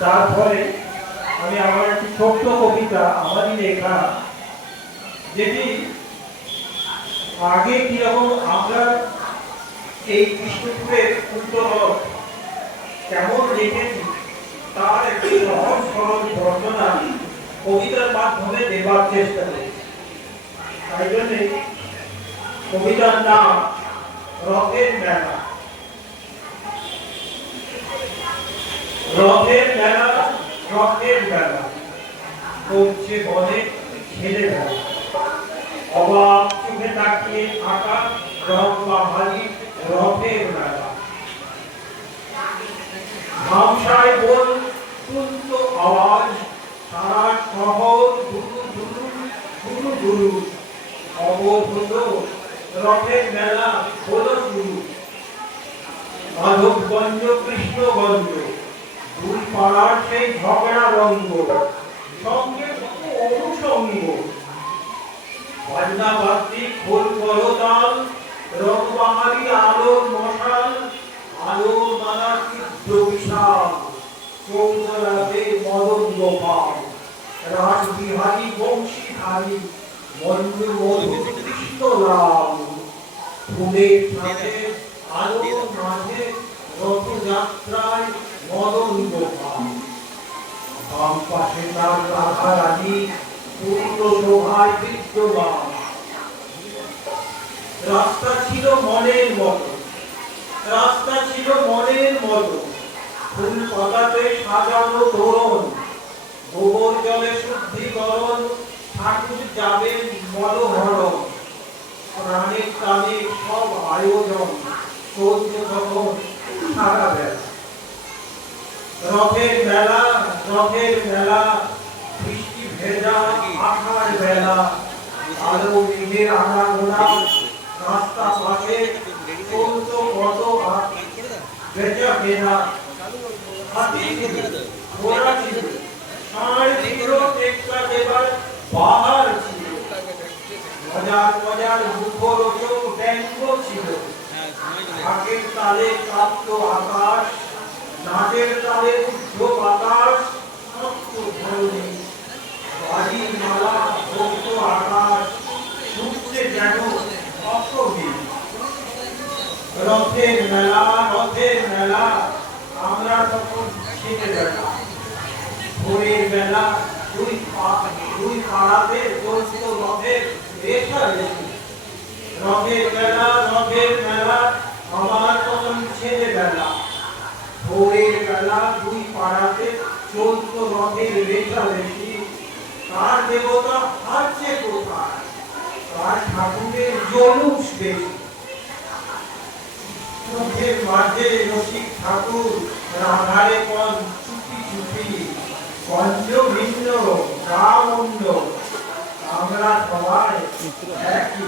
তারপরে আমি আমার একটি ছোট্ট কবিতা আমারই লেখা, যেটি আগে কিরকম আমরা এই কৃষ্ণপুরের উত্তর কেমন লিখেছি তার একটি সহজ সরল বর্ণনা কবিতার মাধ্যমে দেবার চেষ্টা করি। তাই জন্যে কবিতার নাম রথের মেলা। রথের মেলা, রথের মেলা করছে বনে ছেলে মেলা, অবাক চোখে তাকিয়ে থাকা রথবাহারি রথের মেলা। ভাবসায় বল তুলত আওয়াজ, সারা শহর গুরু গুরু গুরু গুরু, অবোধ হলো রথের মেলা হলো শুরু। মাধবগঞ্জ কৃষ্ণগঞ্জ দুই পাড়ার সেই ঝগড়া রঙ্গ, সঙ্গে অনুষঙ্গ বাজনা বাদ্যি খোল করতাল, রথবাহারি আলোর মশাল, আলো মালা তীব্র বিশাল, চৌধরাতে মদন গোপাল, রাসবিহারী বংশীধারী, মঞ্জু মধু কৃষ্ণ রাম, ফুলের সাথে আলোর মাঝে রথযাত্রায় মদন গোপাল। বাম পাশে তার রাধারানী পূর্ণ শোভায় বিদ্যমান। রাস্তা ছিল মনের মতো, রাস্তা ছিল মনের মতো, ফুল পাতাতে সাজানো তোরণ, গোবর জলে শুদ্ধিকরণ, ঠাকুর যাবেন মনোহরণ। প্রাণের টানে সব আয়োজন চলছে তখন সারা বেলা। রথের মেলা, রথের মেলা, বৃষ্টি ভেজা আকার বেলা, আলো মেঘের আনাগোনা, রাস্তা পাশে চলত কত বেচা কেনা। হাতি ছিল, ঘোড়া ছিল, ষাঁড় ছিল, টেক্কা দেবার বাহার ছিল, মজার মজার মুখরোচক ব্যঙ্গ ছিল। ঢাকের তালে কাঁপত আকাশ, নাচের তালে উঠত বাতাস, সপ্ত ধরণী বাড়ির মালা ভক্ত আকাশ, শুনছে যেন অসহীন। রথের মেলা, রথের মেলা, আমরা তখন ছেলেবেলা। ভোরের বেলা দুই পাড়াতে চলত রথের রেশারেশি। রথের মেলা, রথের মেলা, আমার তখন ছেলেবেলা। ভোরের বেলা দুই পাড়াতে চলত রথের রেশারেশি। কার দেবতা হারছে কোথায়, কার ঠাকুরের জলুস বেশি। চোখের মাঝে রসিক ঠাকুর, রাধারে পন চুপি চুপি, গঞ্জ ভিন্ন গান অন্য, আমরা সবাই একই।